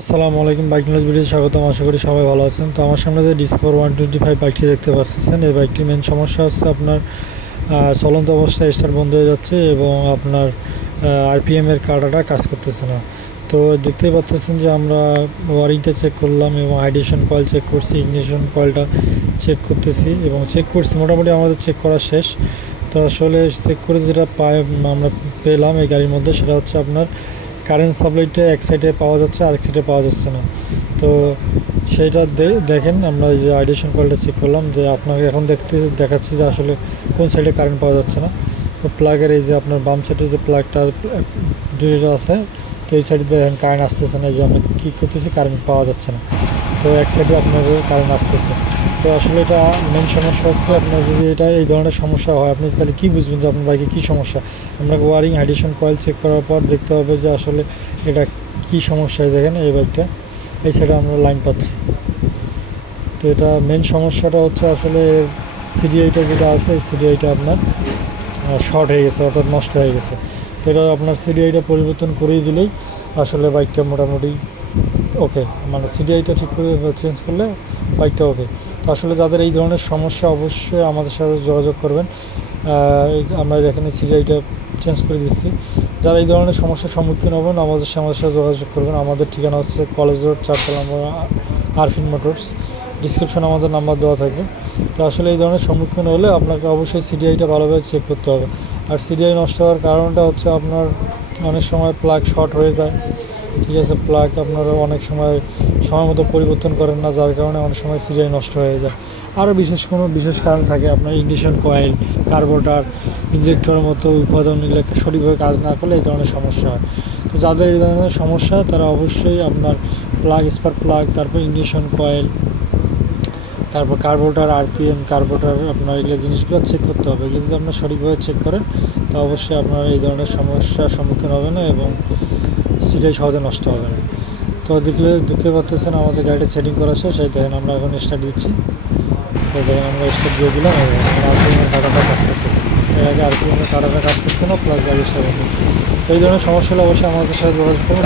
আসসালামু আলাইকুম, bike knowledge ভিডিওতে স্বাগতম। আশা করি সবাই ভালো আছেন। তো আমার সামনে যে ডিসকভার 125 বাইকটি দেখতে পাচ্ছেন, এই বাইকটির মেন সমস্যা হচ্ছে আপনার চলন্ত অবস্থায় স্টার্ট বন্ধ হয়ে যাচ্ছে এবং আপনার আরপিএমের কাঁটাটা কাজ করতেছে না। তো দেখতেই পাচ্ছেন যে আমরা ওয়ারিংটা চেক করলাম এবং হাইড্রেশন কয়েল চেক করছি, ইগনিশন কয়েলটা চেক করতেছি এবং চেক করছি, মোটামুটি আমাদের চেক করা শেষ। তো আসলে চেক করে যেটা আমরা পেলাম এই গাড়ির মধ্যে, সেটা হচ্ছে আপনার কারেন্ট সাপ্লাইটা এক সাইডে পাওয়া যাচ্ছে, আরেক সাইডে পাওয়া যাচ্ছে না। তো সেইটা দেখেন, আমরা এই যে আইডেশন কয়েলটা চেক করলাম, যে আপনাকে এখন দেখাচ্ছি যে আসলে কোন সাইডে কারেন্ট পাওয়া যাচ্ছে না। তো প্লাগের এই যে আপনার বাম সাইডে যে প্লাগটা দুইটা আছে, তো এই সাইডে দেখেন কারেন্ট আসতেছে না। এই যে আমরা কী করতেছি, কারেন্ট পাওয়া যাচ্ছে না। তো এক সাইডে আপনার কারেন্ট আসতেছে। তো আসলে এটা মেন সমস্যা হচ্ছে, আপনার যদি এটা এই ধরনের সমস্যা হয়, আপনি তাহলে কী বুঝবেন যে আপনার বাইকে কী সমস্যা? আপনাকে ওয়ারিং হাইড্রেশন কয়েল চেক করার পর দেখতে হবে যে আসলে এটা কী সমস্যায়। দেখেন এই বাইকটা এই সাইডে আমরা লাইন পাচ্ছি। তো এটা মেন সমস্যাটা হচ্ছে আসলে সিডিআইটা যেটা আছে, এই সিডিআইটা আপনার শর্ট হয়ে গেছে, অর্থাৎ নষ্ট হয়ে গেছে। তো এটা আপনার সিডিআইটা পরিবর্তন করেই দিলেই আসলে বাইকটা মোটামুটি ওকে, মানে সিডিআইটা ঠিক করে চেঞ্জ করলে বাইকটা ওকে। তো আসলে যাদের এই ধরনের সমস্যা, অবশ্যই আমাদের সাথে যোগাযোগ করবেন। আমরা এখানে সিডিআইটা চেঞ্জ করে দিচ্ছি। যারা এই ধরনের সমস্যার সম্মুখীন হবেন, আমাদের সাথে যোগাযোগ করবেন। আমাদের ঠিকানা হচ্ছে কলেজ রোড, 4 নম্বর, আরফিন মোটরস। ডিসক্রিপশনে আমাদের নাম্বার দেওয়া থাকবে। তো আসলে এই ধরনের সম্মুখীন হলে আপনাকে অবশ্যই সিডিআইটা ভালোভাবে চেক করতে হবে। আর সিডিআই নষ্ট হওয়ার কারণটা হচ্ছে আপনার অনেক সময় প্লাগ শর্ট হয়ে যায়, ঠিক আছে। প্লাগ আপনারা অনেক সময় মতো পরিবর্তন করেন না, যার কারণে অনেক সময় সিডিআই নষ্ট হয়ে যায়। আরও বিশেষ কারণ থাকে, আপনার ইগনিশন কয়েল, কার্বোরেটর, ইঞ্জেক্টরের মতো উপাদান এগুলো সঠিকভাবে কাজ না করলে এই ধরনের সমস্যা হয়। তো যাদের এই ধরনের সমস্যা, তারা অবশ্যই আপনার প্লাগ, স্পার্ক প্লাগ, তারপর ইগনিশন কয়েল, তারপর কার্বোরেটর, আরপিএম, কার্বোরেটর, আপনার এগুলো জিনিসগুলো চেক করতে হবে। এগুলো যদি আপনার সঠিকভাবে চেক করেন, তো অবশ্যই আপনার এই ধরনের সমস্যার সম্মুখীন হবে না এবং সিডিআই সহজে নষ্ট হবে না। তো দেখতে পাচ্ছেন আমাদের গাড়িটা সেটিং করা শেষ। এই দেখেন আমরা এখন স্টার্ট দিচ্ছি। তো দেখেন আমরা স্টার্ট দিয়ে দিলাম এবং আরপিএমের কাঁটাটা কাজ করতেছে। এর আগে আরপিএমের কাঁটাটা কাজ করতো না, প্লাস গাড়ির সাথে। তো এই ধরনের সমস্যা হলে অবশ্যই আমাদের সাথে যোগাযোগ করুন।